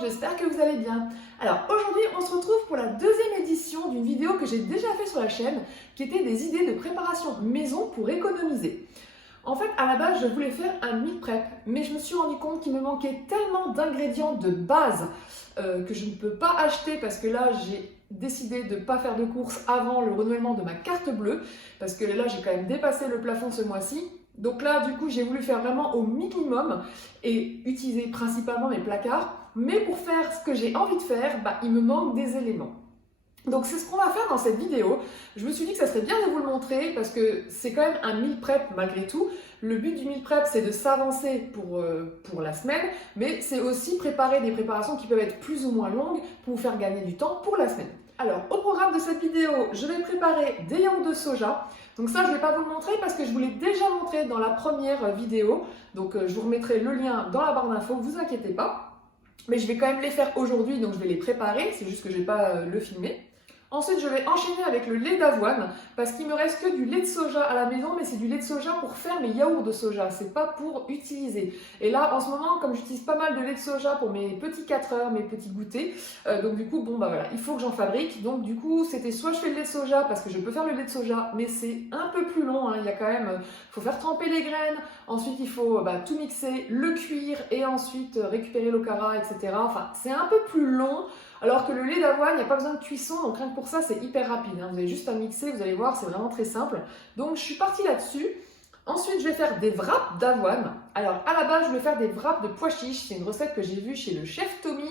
J'espère que vous allez bien. Alors aujourd'hui on se retrouve pour la deuxième édition d'une vidéo que j'ai déjà fait sur la chaîne qui était des idées de préparation maison pour économiser. En fait à la base je voulais faire un meal prep mais je me suis rendu compte qu'il me manquait tellement d'ingrédients de base que je ne peux pas acheter parce que là j'ai décidé de ne pas faire de courses avant le renouvellement de ma carte bleue parce que là j'ai quand même dépassé le plafond ce mois-ci. Donc là, du coup, j'ai voulu faire vraiment au minimum et utiliser principalement mes placards. Mais pour faire ce que j'ai envie de faire, il me manque des éléments. Donc c'est ce qu'on va faire dans cette vidéo. Je me suis dit que ça serait bien de vous le montrer parce que c'est quand même un meal prep malgré tout. Le but du meal prep, c'est de s'avancer pour la semaine, mais c'est aussi préparer des préparations qui peuvent être plus ou moins longues pour vous faire gagner du temps pour la semaine. Alors, au programme de cette vidéo, je vais préparer des yaourts de soja. Donc ça, je ne vais pas vous le montrer parce que je vous l'ai déjà montré dans la première vidéo. Donc, je vous remettrai le lien dans la barre d'infos, ne vous inquiétez pas. Mais je vais quand même les faire aujourd'hui, donc je vais les préparer. C'est juste que je ne vais pas le filmer. Ensuite, je vais enchaîner avec le lait d'avoine parce qu'il me reste que du lait de soja à la maison, mais c'est du lait de soja pour faire mes yaourts de soja, c'est pas pour utiliser. Et là, en ce moment, comme j'utilise pas mal de lait de soja pour mes petits 4 heures, mes petits goûters, donc du coup, voilà, il faut que j'en fabrique. Donc du coup, c'était soit je fais le lait de soja parce que je peux faire le lait de soja, mais c'est un peu plus long, hein. Il y a quand même, faut faire tremper les graines, ensuite il faut tout mixer, le cuire et ensuite récupérer l'okara, etc. Enfin, c'est un peu plus long. Alors que le lait d'avoine, il n'y a pas besoin de cuisson, donc rien que pour ça, c'est hyper rapide. Vous avez juste à mixer, vous allez voir, c'est vraiment très simple. Donc je suis partie là-dessus. Ensuite, je vais faire des wraps d'avoine. Alors à la base, je vais faire des wraps de pois chiches. C'est une recette que j'ai vue chez le chef Tommy,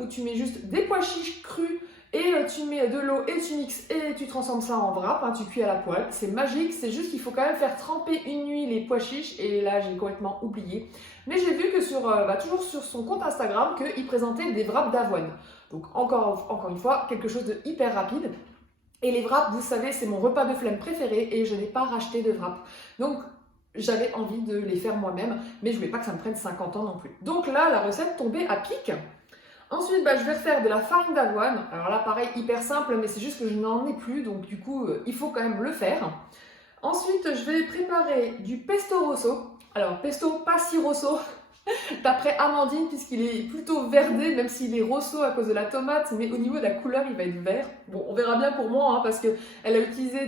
où tu mets juste des pois chiches crus et tu mets de l'eau et tu mixes et tu transformes ça en wrap, tu cuis à la poêle. C'est magique, c'est juste qu'il faut quand même faire tremper une nuit les pois chiches et là j'ai complètement oublié. Mais j'ai vu que toujours sur son compte Instagram qu'il présentait des wraps d'avoine. Donc encore une fois, quelque chose de hyper rapide. Et les wraps, vous savez, c'est mon repas de flemme préféré et je n'ai pas racheté de wraps. Donc j'avais envie de les faire moi-même, mais je ne voulais pas que ça me prenne 50 ans non plus. Donc là, la recette tombait à pic. Ensuite, je vais refaire de la farine d'avoine. Alors là, pareil, hyper simple, mais c'est juste que je n'en ai plus, donc du coup, il faut quand même le faire. Ensuite, je vais préparer du pesto rosso. Alors, pesto pas si rosso, d'après Amandine, puisqu'il est plutôt verdé, même s'il est rosso à cause de la tomate, mais au niveau de la couleur, il va être vert. Bon, on verra bien pour moi, parce qu'elle a utilisé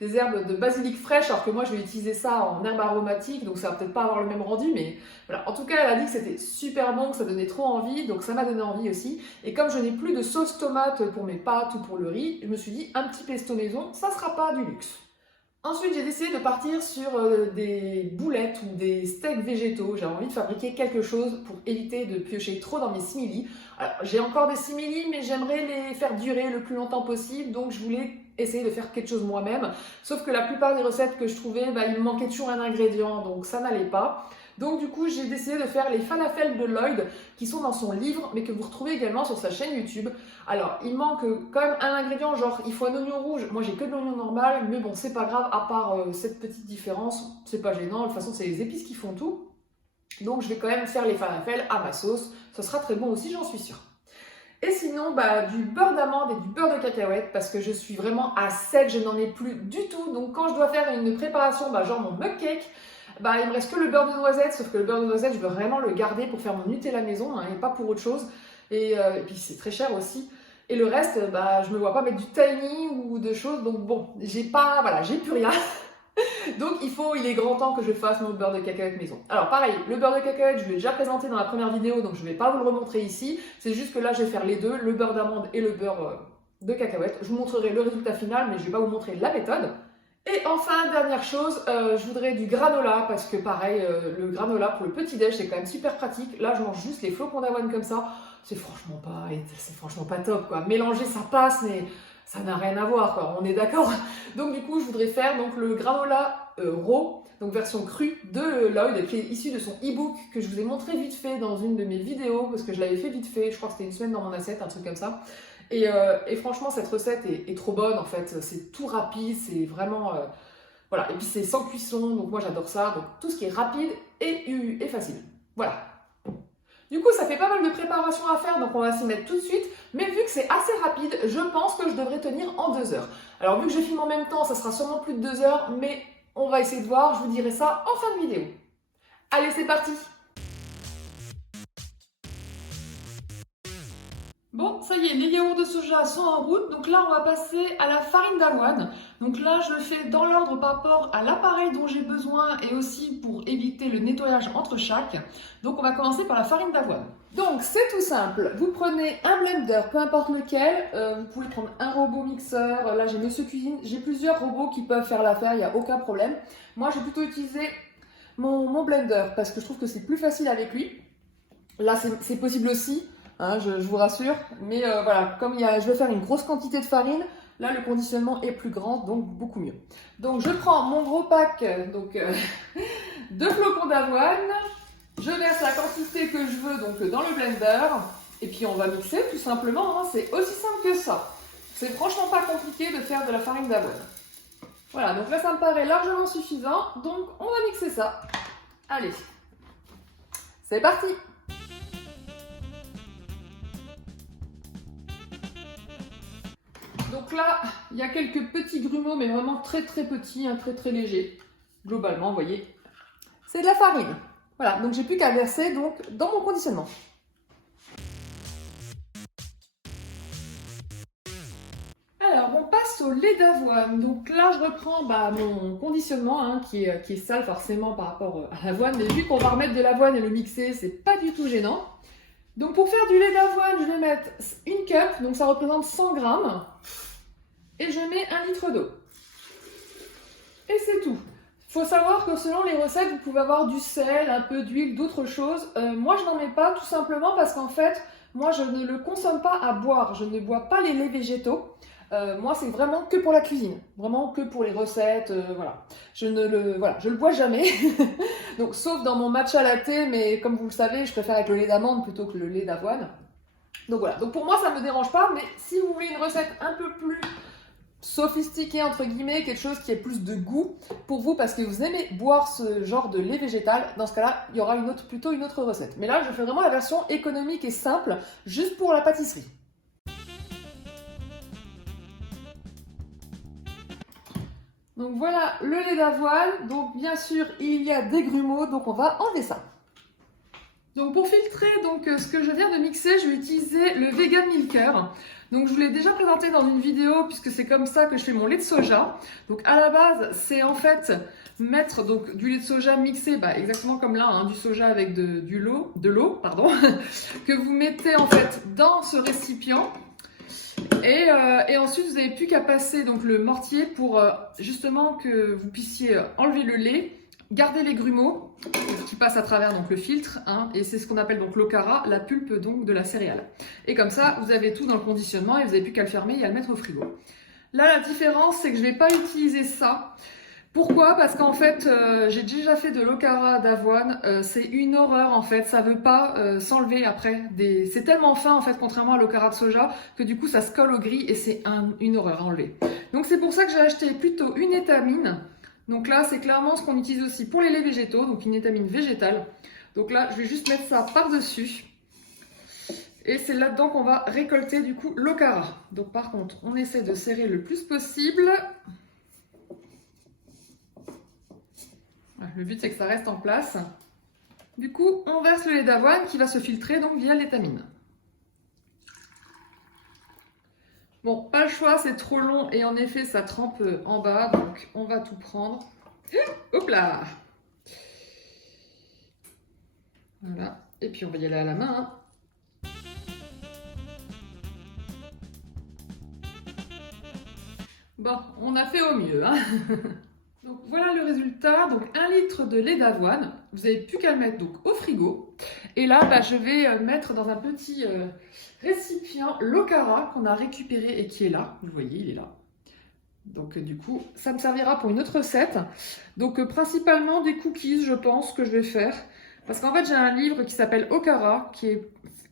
des herbes de basilic fraîche, alors que moi, je vais utiliser ça en herbes aromatiques, donc ça va peut-être pas avoir le même rendu, mais voilà. En tout cas, elle a dit que c'était super bon, que ça donnait trop envie, donc ça m'a donné envie aussi. Et comme je n'ai plus de sauce tomate pour mes pâtes ou pour le riz, je me suis dit, un petit pesto maison, ça sera pas du luxe. Ensuite, j'ai décidé de partir sur des boulettes ou des steaks végétaux. J'avais envie de fabriquer quelque chose pour éviter de piocher trop dans mes simili. Alors, j'ai encore des simili, mais j'aimerais les faire durer le plus longtemps possible. Donc, je voulais essayer de faire quelque chose moi-même. Sauf que la plupart des recettes que je trouvais, il me manquait toujours un ingrédient, donc ça n'allait pas. Donc du coup, j'ai décidé de faire les falafels de Lloyd qui sont dans son livre, mais que vous retrouvez également sur sa chaîne YouTube. Alors, il manque quand même un ingrédient, genre il faut un oignon rouge. Moi, j'ai que de l'oignon normal, mais bon, c'est pas grave, à part cette petite différence, c'est pas gênant. De toute façon, c'est les épices qui font tout. Donc, je vais quand même faire les falafels à ma sauce. Ça sera très bon aussi, j'en suis sûre. Et sinon, du beurre d'amande et du beurre de cacahuète parce que je suis vraiment à sec, je n'en ai plus du tout. Donc, quand je dois faire une préparation, genre mon mug cake, il me reste que le beurre de noisette, sauf que le beurre de noisette, je veux vraiment le garder pour faire mon Nutella maison, et pas pour autre chose. Et puis c'est très cher aussi. Et le reste, je me vois pas mettre du tiny ou de choses, donc bon, j'ai plus rien. Donc il est grand temps que je fasse mon beurre de cacahuète maison. Alors pareil, le beurre de cacahuète, je l'ai déjà présenté dans la première vidéo, donc je vais pas vous le remontrer ici. C'est juste que là, je vais faire les deux, le beurre d'amande et le beurre de cacahuète. Je vous montrerai le résultat final, mais je vais pas vous montrer la méthode. Et enfin, dernière chose, je voudrais du granola parce que pareil, le granola pour le petit-déj, c'est quand même super pratique. Là, je mange juste les flocons d'avoine comme ça. C'est franchement pas top, quoi. Mélanger, ça passe, mais ça n'a rien à voir, quoi. On est d'accord. Donc du coup, je voudrais faire le granola raw donc version crue de Lloyd, qui est issue de son e-book que je vous ai montré vite fait dans une de mes vidéos, parce que je l'avais fait vite fait, je crois que c'était une semaine dans mon assiette, un truc comme ça. Et franchement, cette recette est trop bonne en fait, c'est tout rapide, c'est vraiment... voilà, et puis c'est sans cuisson, donc moi j'adore ça, donc tout ce qui est rapide et facile. Voilà. Du coup, ça fait pas mal de préparation à faire, donc on va s'y mettre tout de suite. Mais vu que c'est assez rapide, je pense que je devrais tenir en 2 heures. Alors vu que je filme en même temps, ça sera sûrement plus de 2 heures, mais on va essayer de voir, je vous dirai ça en fin de vidéo. Allez, c'est parti! Bon, ça y est, les yaourts de soja sont en route. Donc là, on va passer à la farine d'avoine. Donc là, je le fais dans l'ordre par rapport à l'appareil dont j'ai besoin et aussi pour éviter le nettoyage entre chaque. Donc on va commencer par la farine d'avoine. Donc c'est tout simple. Vous prenez un blender, peu importe lequel. Vous pouvez prendre un robot mixeur. Là, j'ai Monsieur Cuisine. J'ai plusieurs robots qui peuvent faire l'affaire, il n'y a aucun problème. Moi, je vais plutôt utiliser mon blender parce que je trouve que c'est plus facile avec lui. Là, c'est possible aussi. Hein, je vous rassure, mais voilà, comme je vais faire une grosse quantité de farine, là le conditionnement est plus grand, donc beaucoup mieux. Donc je prends mon gros pack de flocons d'avoine, je verse la quantité que je veux donc dans le blender, et puis on va mixer tout simplement, hein, c'est aussi simple que ça. C'est franchement pas compliqué de faire de la farine d'avoine. Voilà, donc là ça me paraît largement suffisant, donc on va mixer ça. Allez, c'est parti! Donc là, il y a quelques petits grumeaux, mais vraiment très petits, hein, très légers. Globalement, vous voyez, c'est de la farine. Voilà, donc j'ai plus qu'à verser donc, dans mon conditionnement. Alors, on passe au lait d'avoine. Donc là, je reprends mon conditionnement, hein, qui est sale forcément par rapport à l'avoine. Mais vu qu'on va remettre de l'avoine et le mixer, c'est pas du tout gênant. Donc pour faire du lait d'avoine, je vais mettre une cup, donc ça représente 100 grammes. Et je mets 1 litre d'eau. Et c'est tout. Il faut savoir que selon les recettes, vous pouvez avoir du sel, un peu d'huile, d'autres choses. Moi, je n'en mets pas tout simplement parce qu'en fait, moi, je ne le consomme pas à boire. Je ne bois pas les laits végétaux. Moi, c'est vraiment que pour la cuisine. Vraiment que pour les recettes. Voilà. Je le bois jamais. Donc, sauf dans mon matcha latte, mais comme vous le savez, je préfère avec le lait d'amande plutôt que le lait d'avoine. Donc voilà. Donc pour moi, ça ne me dérange pas. Mais si vous voulez une recette un peu plus sophistiqué entre guillemets, quelque chose qui ait plus de goût pour vous parce que vous aimez boire ce genre de lait végétal, dans ce cas-là, il y aura plutôt une autre recette. Mais là, je fais vraiment la version économique et simple, juste pour la pâtisserie. Donc voilà le lait d'avoine. Donc bien sûr, il y a des grumeaux, donc on va enlever ça. Donc pour filtrer ce que je viens de mixer, je vais utiliser le Vegan Milker. Donc je vous l'ai déjà présenté dans une vidéo puisque c'est comme ça que je fais mon lait de soja. Donc à la base, c'est en fait mettre du lait de soja mixé, exactement comme là, hein, du soja avec de l'eau, que vous mettez en fait dans ce récipient. Et ensuite, vous n'avez plus qu'à passer le mortier pour justement que vous puissiez enlever le lait, garder les grumeaux qui passent à travers le filtre, hein, et c'est ce qu'on appelle l'okara, la pulpe de la céréale. Et comme ça, vous avez tout dans le conditionnement et vous n'avez plus qu'à le fermer et à le mettre au frigo. Là, la différence, c'est que je ne vais pas utiliser ça. Pourquoi? Parce qu'en fait, j'ai déjà fait de l'okara d'avoine, c'est une horreur en fait, ça veut pas s'enlever après. C'est tellement fin en fait, contrairement à l'okara de soja, que du coup ça se colle au gris et c'est une horreur à enlever. Donc c'est pour ça que j'ai acheté plutôt une étamine. Donc là, c'est clairement ce qu'on utilise aussi pour les laits végétaux, donc une étamine végétale. Donc là, je vais juste mettre ça par-dessus. Et c'est là-dedans qu'on va récolter du coup l'okara. Donc par contre, on essaie de serrer le plus possible. Le but, c'est que ça reste en place. Du coup, on verse le lait d'avoine qui va se filtrer donc via l'étamine. Bon, pas le choix, c'est trop long et en effet, ça trempe en bas, donc on va tout prendre. Hop là! Voilà, et puis on va y aller à la main. Hein. Bon, on a fait au mieux. Hein. Donc voilà le résultat, donc 1 litre de lait d'avoine, vous n'avez plus qu'à le mettre au frigo. Et là, je vais mettre dans un petit récipient l'okara qu'on a récupéré et qui est là, vous voyez, il est là. Donc du coup, ça me servira pour une autre recette. Donc principalement des cookies, je pense que je vais faire. Parce qu'en fait, j'ai un livre qui s'appelle Okara, qui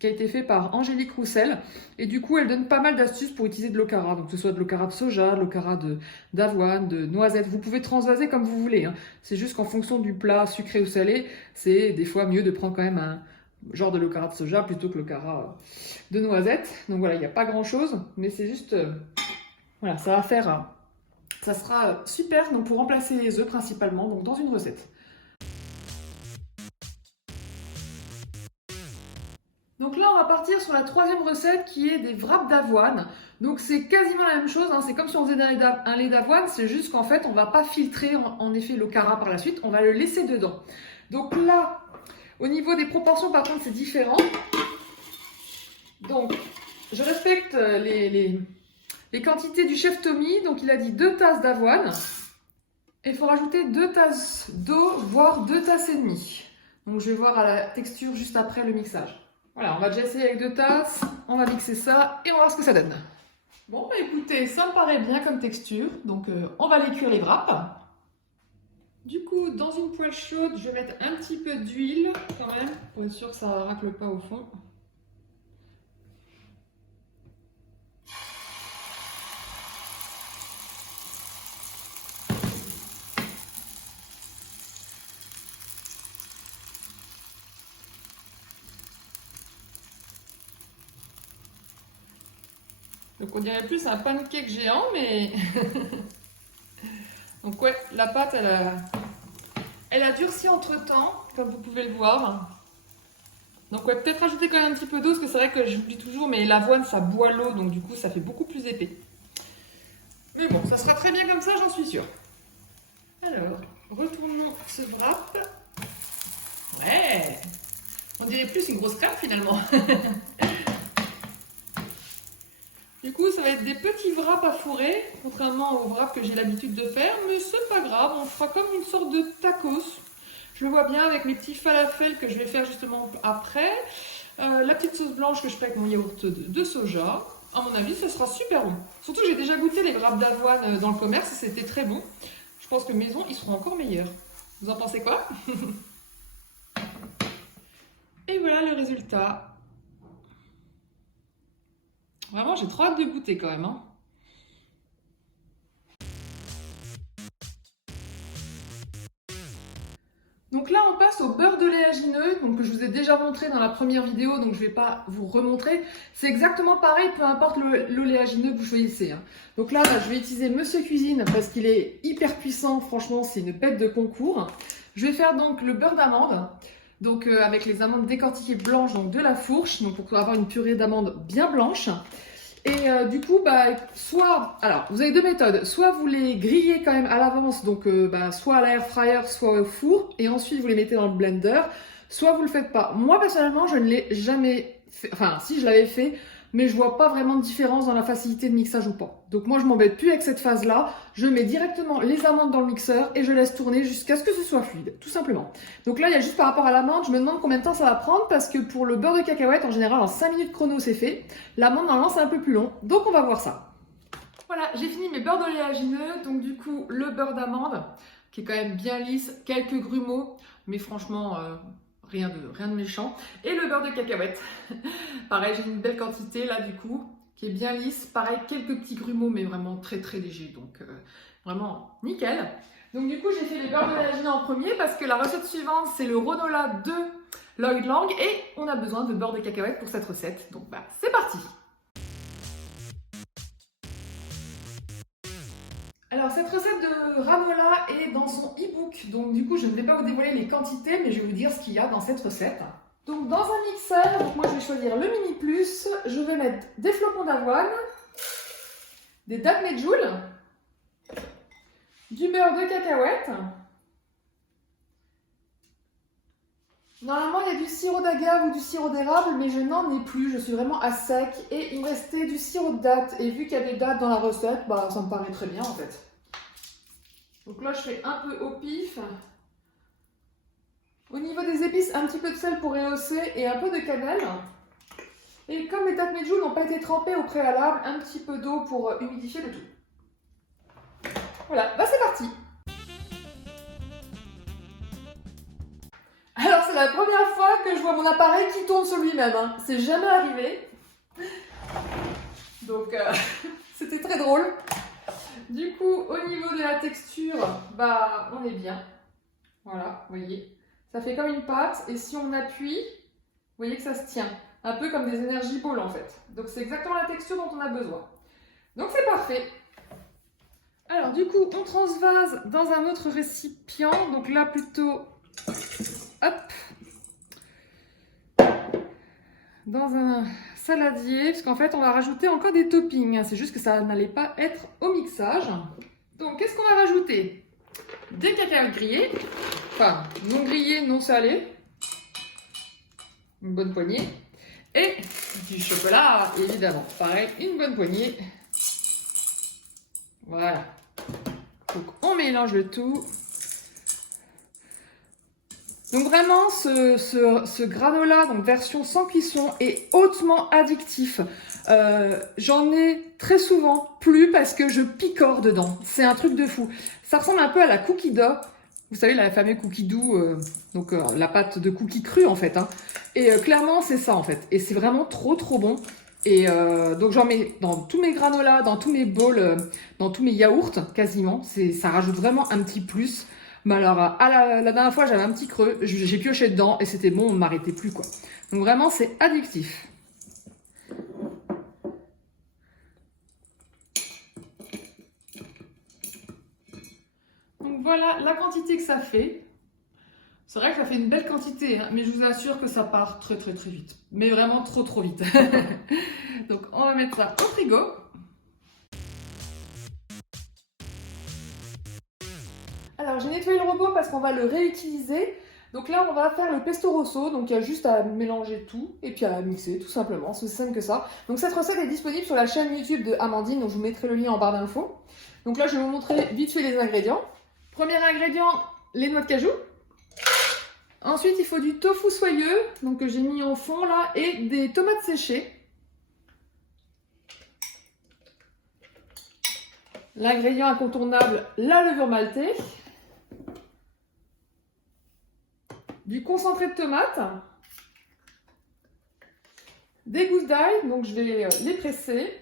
a été fait par Angélique Roussel. Et du coup, elle donne pas mal d'astuces pour utiliser de l'Okara. Donc que ce soit de l'Okara de soja, de l'Okara d'avoine, de noisette. Vous pouvez transvaser comme vous voulez, hein. C'est juste qu'en fonction du plat sucré ou salé, c'est des fois mieux de prendre quand même un genre de l'Okara de soja plutôt que l'Okara de noisette. Donc voilà, il n'y a pas grand chose, mais c'est juste... voilà, ça va faire... ça sera super donc pour remplacer les œufs principalement donc dans une recette. Donc là, on va partir sur la troisième recette qui est des wraps d'avoine. Donc c'est quasiment la même chose, hein. C'est comme si on faisait un lait d'avoine, c'est juste qu'en fait, on ne va pas filtrer en effet l'Okara par la suite, on va le laisser dedans. Donc là, au niveau des proportions, par contre, c'est différent. Donc, je respecte les quantités du chef Tommy. Donc il a dit 2 tasses d'avoine. Et il faut rajouter 2 tasses d'eau, voire 2 tasses et demie. Donc je vais voir à la texture juste après le mixage. Voilà, on va déjà essayer avec 2 tasses, on va mixer ça et on va voir ce que ça donne. Bon, bah écoutez, ça me paraît bien comme texture, donc on va les cuire les wraps. Du coup, dans une poêle chaude, je vais mettre un petit peu d'huile quand même, pour être sûr que ça ne racle pas au fond. Donc on dirait plus un pancake géant, mais... Donc ouais, la pâte, elle a durci entre-temps, comme vous pouvez le voir. Donc ouais, peut-être rajouter quand même un petit peu d'eau, parce que c'est vrai que j'oublie toujours, mais l'avoine, ça boit l'eau, donc du coup, ça fait beaucoup plus épais. Mais bon, ça sera très bien comme ça, j'en suis sûre. Alors, retournons ce wrap. Ouais, on dirait plus une grosse crêpe finalement. Du coup, ça va être des petits wraps à fourrer, contrairement aux wraps que j'ai l'habitude de faire, mais c'est pas grave, on fera comme une sorte de tacos. Je le vois bien avec mes petits falafels que je vais faire justement après. La petite sauce blanche que je fais avec mon yaourt de soja. À mon avis, ça sera super bon. Surtout que j'ai déjà goûté les wraps d'avoine dans le commerce et c'était très bon. Je pense que maison, ils seront encore meilleurs. Vous en pensez quoi? Et voilà le résultat. Vraiment, j'ai trop hâte de goûter quand même, hein. Donc là, on passe au beurre d'oléagineux, donc que je vous ai déjà montré dans la première vidéo, donc je ne vais pas vous remontrer. C'est exactement pareil, peu importe l'oléagineux que vous choisissez, hein. Donc là, je vais utiliser Monsieur Cuisine parce qu'il est hyper puissant, franchement, c'est une bête de concours. Je vais faire donc le beurre d'amande, donc avec les amandes décortiquées blanches, donc de la fourche, donc pour avoir une purée d'amandes bien blanche. Et du coup, alors vous avez 2 méthodes. Soit vous les grillez quand même à l'avance, donc soit à l'air fryer, soit au four, et ensuite vous les mettez dans le blender. Soit vous le faites pas. Moi personnellement, je ne l'ai jamais fait. Enfin, si je l'avais fait, mais je vois pas vraiment de différence dans la facilité de mixage ou pas. Donc moi, je m'embête plus avec cette phase-là. Je mets directement les amandes dans le mixeur et je laisse tourner jusqu'à ce que ce soit fluide, tout simplement. Donc là, il y a juste par rapport à l'amande, je me demande combien de temps ça va prendre parce que pour le beurre de cacahuète, en général, en 5 minutes chrono, c'est fait. L'amande, normalement, c'est un peu plus long. Donc on va voir ça. Voilà, j'ai fini mes beurres d'oléagineux. Donc du coup, le beurre d'amande, qui est quand même bien lisse, quelques grumeaux, mais franchement... rien de méchant. Et le beurre de cacahuète. Pareil, j'ai une belle quantité là du coup, qui est bien lisse. Pareil, quelques petits grumeaux, mais vraiment très très légers. Donc vraiment nickel. Donc du coup, j'ai fait les beurres d'oléagineux en premier parce que la recette suivante, c'est le ronola de Lloyd Lang. Et on a besoin de beurre de cacahuète pour cette recette. Donc c'est parti. Alors cette recette de granola est dans son e-book, donc du coup je ne vais pas vous dévoiler les quantités, mais je vais vous dire ce qu'il y a dans cette recette. Donc dans un mixeur, donc moi je vais choisir le mini plus, je vais mettre des flocons d'avoine, des dattes medjool, du beurre de cacahuète. Normalement il y a du sirop d'agave ou du sirop d'érable, mais je n'en ai plus, je suis vraiment à sec. Et il me restait du sirop de date, et vu qu'il y a des dattes dans la recette, ça me paraît très bien en fait. Donc là je fais un peu au pif. Au niveau des épices, un petit peu de sel pour rehausser et un peu de cannelle. Et comme les dattes medjool n'ont pas été trempées au préalable, un petit peu d'eau pour humidifier le tout. Voilà, bah c'est parti. Alors c'est la première fois que je vois mon appareil qui tourne sur lui-même, hein. C'est jamais arrivé. Donc c'était très drôle. Du coup, au niveau de la texture, bah on est bien. Voilà, vous voyez. Ça fait comme une pâte et si on appuie, vous voyez que ça se tient. Un peu comme des Energy Balls en fait. Donc c'est exactement la texture dont on a besoin. Donc c'est parfait. Alors du coup, on transvase dans un autre récipient. Donc là plutôt, hop, dans un saladier. Parce qu'en fait, on va rajouter encore des toppings. C'est juste que ça n'allait pas être au mixage. Donc qu'est-ce qu'on va rajouter? Des cacahuètes grillées. Enfin, non grillées, non salées. Une bonne poignée. Et du chocolat, évidemment. Pareil, une bonne poignée. Voilà. Donc, on mélange le tout. Donc vraiment, ce granola, donc version sans cuisson, est hautement addictif. J'en ai très souvent plus parce que je picore dedans. C'est un truc de fou. Ça ressemble un peu à la cookie dough. Vous savez, la fameuse cookie dough, donc la pâte de cookie crue en fait. Hein. Et clairement, c'est ça en fait. Et c'est vraiment trop trop bon. Et donc j'en mets dans tous mes granolas, dans tous mes bowls, dans tous mes yaourts quasiment. Ça rajoute vraiment un petit plus. Mais alors, la dernière fois, j'avais un petit creux, j'ai pioché dedans et c'était bon, on ne m'arrêtait plus quoi. Donc vraiment, c'est addictif. Donc voilà la quantité que ça fait. C'est vrai que ça fait une belle quantité, hein, mais je vous assure que ça part très très très vite. Mais vraiment trop trop vite. Donc on va mettre ça au frigo. Alors j'ai nettoyé le robot parce qu'on va le réutiliser. Donc là on va faire le pesto rosso, donc il y a juste à mélanger tout et puis à mixer tout simplement, c'est aussi simple que ça. Donc cette recette est disponible sur la chaîne YouTube de Amandine, donc je vous mettrai le lien en barre d'infos. Donc là je vais vous montrer vite fait les ingrédients. Premier ingrédient, les noix de cajou. Ensuite il faut du tofu soyeux, donc que j'ai mis en fond là, et des tomates séchées. L'ingrédient incontournable, la levure maltée. Du concentré de tomate, des gousses d'ail, donc je vais les presser.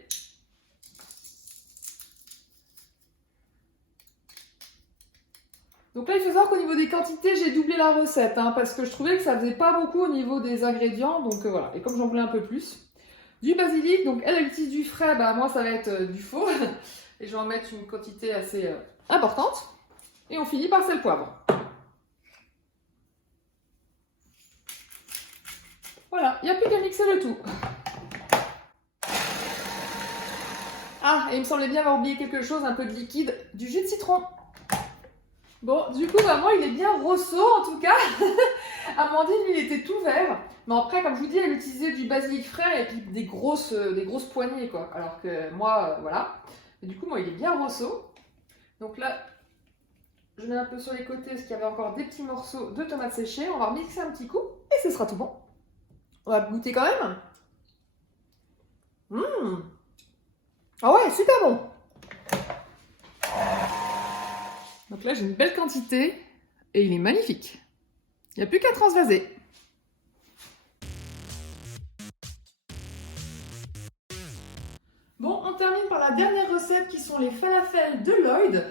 Donc là, il faut savoir qu'au niveau des quantités, j'ai doublé la recette, hein, parce que je trouvais que ça faisait pas beaucoup au niveau des ingrédients, donc voilà. Et comme j'en voulais un peu plus. Du basilic, donc elle utilise du frais, bah moi ça va être du faux. Et je vais en mettre une quantité assez importante. Et on finit par sel poivre. Voilà, il n'y a plus qu'à mixer le tout. Ah, et il me semblait bien avoir oublié quelque chose, un peu de liquide, du jus de citron. Bon, du coup, bah, moi, il est bien rosso, en tout cas. Amandine, lui, il était tout vert. Mais après, comme je vous dis, elle utilisait du basilic frais et puis des grosses poignées, quoi. Alors que moi, voilà. Et du coup, moi, il est bien rosso. Donc là, je mets un peu sur les côtés parce qu'il y avait encore des petits morceaux de tomates séchées. On va remixer un petit coup et ce sera tout bon. On va goûter quand même. Ah ouais, super bon. Donc là, j'ai une belle quantité et il est magnifique. Il n'y a plus qu'à transvaser. Bon, on termine par la dernière recette qui sont les falafels de Lloyd.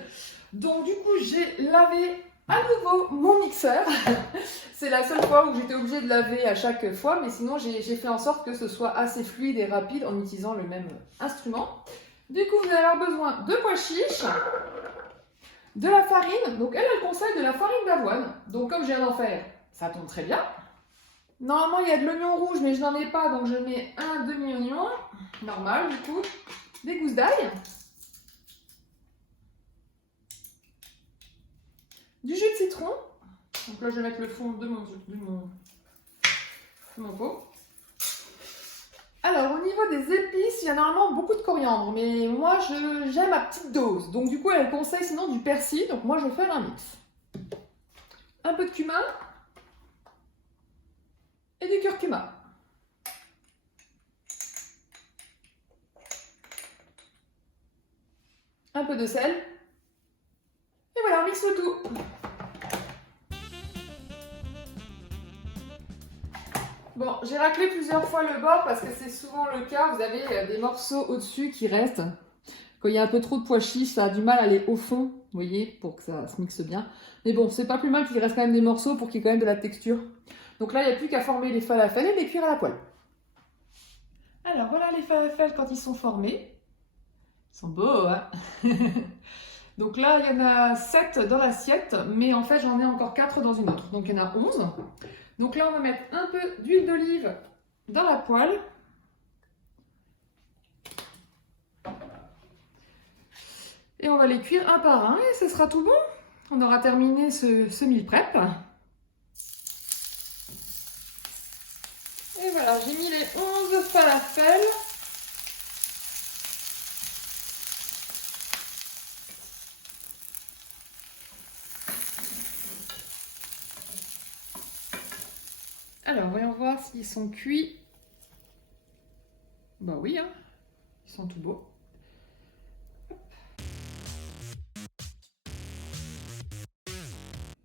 Donc du coup, j'ai lavé à nouveau mon mixeur. C'est la seule fois où j'étais obligée de laver à chaque fois, mais sinon j'ai fait en sorte que ce soit assez fluide et rapide en utilisant le même instrument. Du coup, vous allez avoir besoin de pois chiches, de la farine. Donc elle conseille de la farine d'avoine. Donc comme je viens d'en faire, ça tombe très bien. Normalement, il y a de l'oignon rouge, mais je n'en ai pas, donc je mets un demi-oignon, normal du coup, des gousses d'ail, du jus de citron. Donc là, je vais mettre le fond de mon pot. Alors, au niveau des épices, il y a normalement beaucoup de coriandre, mais moi, j'aime ma petite dose. Donc, du coup, elle conseille sinon du persil. Donc, moi, je vais faire un mix. Un peu de cumin et du curcuma. Un peu de sel Bon, j'ai raclé plusieurs fois le bord parce que c'est souvent le cas. Vous avez des morceaux au-dessus qui restent. Quand il y a un peu trop de pois chiches, ça a du mal à aller au fond, vous voyez, pour que ça se mixe bien. Mais bon, c'est pas plus mal qu'il reste quand même des morceaux pour qu'il y ait quand même de la texture. Donc là, il n'y a plus qu'à former les falafels et les cuire à la poêle. Alors voilà les falafels quand ils sont formés. Ils sont beaux, hein. Donc là, il y en a 7 dans l'assiette, mais en fait, j'en ai encore 4 dans une autre. Donc il y en a 11. Donc là, on va mettre un peu d'huile d'olive dans la poêle. Et on va les cuire un par un et ce sera tout bon. On aura terminé ce meal prep. Et voilà, j'ai mis les 11 falafels. Alors, voyons voir s'ils sont cuits. Bah oui, hein, ils sont tout beaux.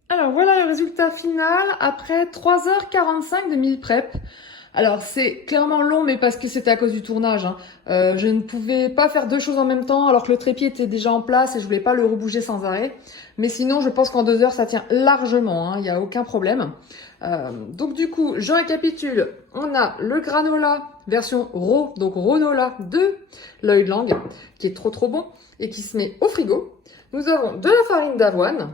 Alors voilà le résultat final après 3h45 de meal prep. Alors c'est clairement long, mais parce que c'était à cause du tournage, hein. Je ne pouvais pas faire deux choses en même temps alors que le trépied était déjà en place et je voulais pas le rebouger sans arrêt. Mais sinon je pense qu'en 2 heures ça tient largement, hein, il n'y a aucun problème. Donc du coup je récapitule, on a le granola version raw, donc Ronola de l'œil de langue, qui est trop bon et qui se met au frigo. Nous avons de la farine d'avoine,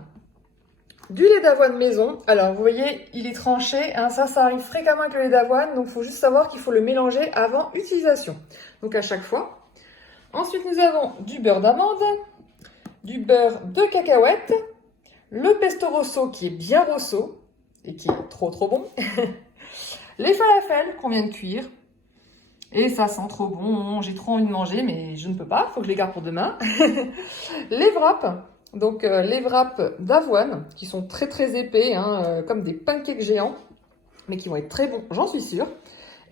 du lait d'avoine maison. Alors vous voyez, il est tranché, hein, ça arrive fréquemment avec le lait d'avoine, donc il faut juste savoir qu'il faut le mélanger avant utilisation. Donc à chaque fois. Ensuite nous avons du beurre d'amande, du beurre de cacahuète, le pesto rosso qui est bien rosso et qui est trop bon, les falafels qu'on vient de cuire. Et ça sent trop bon, j'ai trop envie de manger, mais je ne peux pas, il faut que je les garde pour demain. Les wraps. Donc les wraps d'avoine qui sont très épais, hein, comme des pancakes géants, mais qui vont être très bons, j'en suis sûre.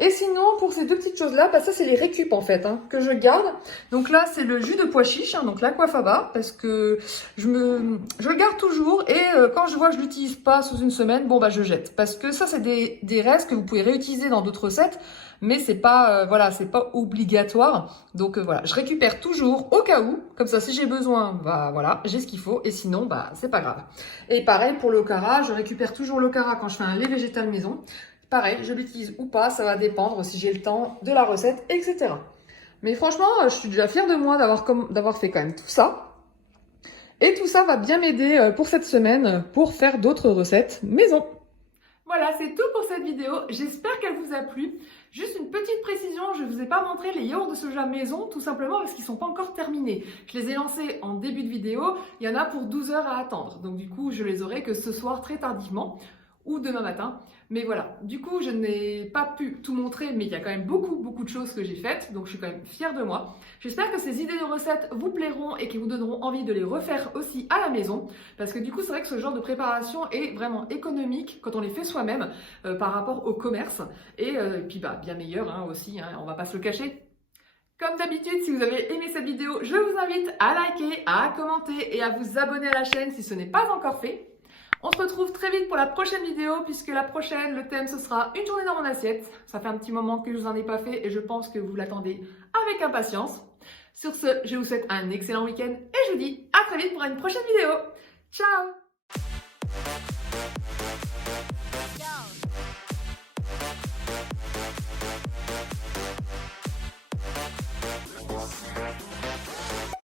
Et sinon, pour ces deux petites choses-là, bah, ça c'est les récup en fait, hein, que je garde. Donc là, c'est le jus de pois chiche, hein, donc l'aquafaba, parce que je le garde toujours et quand je vois que je l'utilise pas sous une semaine, bon bah je jette. Parce que ça, c'est des restes que vous pouvez réutiliser dans d'autres recettes, mais c'est pas, voilà, c'est pas obligatoire. Donc voilà, je récupère toujours au cas où, comme ça si j'ai besoin, bah voilà, j'ai ce qu'il faut, et sinon, bah c'est pas grave. Et pareil pour l'okara, je récupère toujours l'okara quand je fais un lait végétal maison. Pareil, je l'utilise ou pas, ça va dépendre si j'ai le temps de la recette, etc. Mais franchement, je suis déjà fière de moi d'avoir fait quand même tout ça. Et tout ça va bien m'aider pour cette semaine pour faire d'autres recettes maison. Voilà, c'est tout pour cette vidéo. J'espère qu'elle vous a plu. Juste une petite précision, je ne vous ai pas montré les yaourts de soja maison, tout simplement parce qu'ils ne sont pas encore terminés. Je les ai lancés en début de vidéo, il y en a pour 12 heures à attendre. Donc du coup, je les aurai que ce soir très tardivement ou demain matin. Mais voilà, du coup, je n'ai pas pu tout montrer, mais il y a quand même beaucoup de choses que j'ai faites, donc je suis quand même fière de moi. J'espère que ces idées de recettes vous plairont et qui vous donneront envie de les refaire aussi à la maison, parce que du coup, c'est vrai que ce genre de préparation est vraiment économique quand on les fait soi-même par rapport au commerce, et puis bah, bien meilleur hein, aussi, hein, on va pas se le cacher. Comme d'habitude, si vous avez aimé cette vidéo, je vous invite à liker, à commenter et à vous abonner à la chaîne si ce n'est pas encore fait. On se retrouve très vite pour la prochaine vidéo, puisque la prochaine, le thème, ce sera une journée dans mon assiette. Ça fait un petit moment que je vous en ai pas fait et je pense que vous l'attendez avec impatience. Sur ce, je vous souhaite un excellent week-end et je vous dis à très vite pour une prochaine vidéo. Ciao!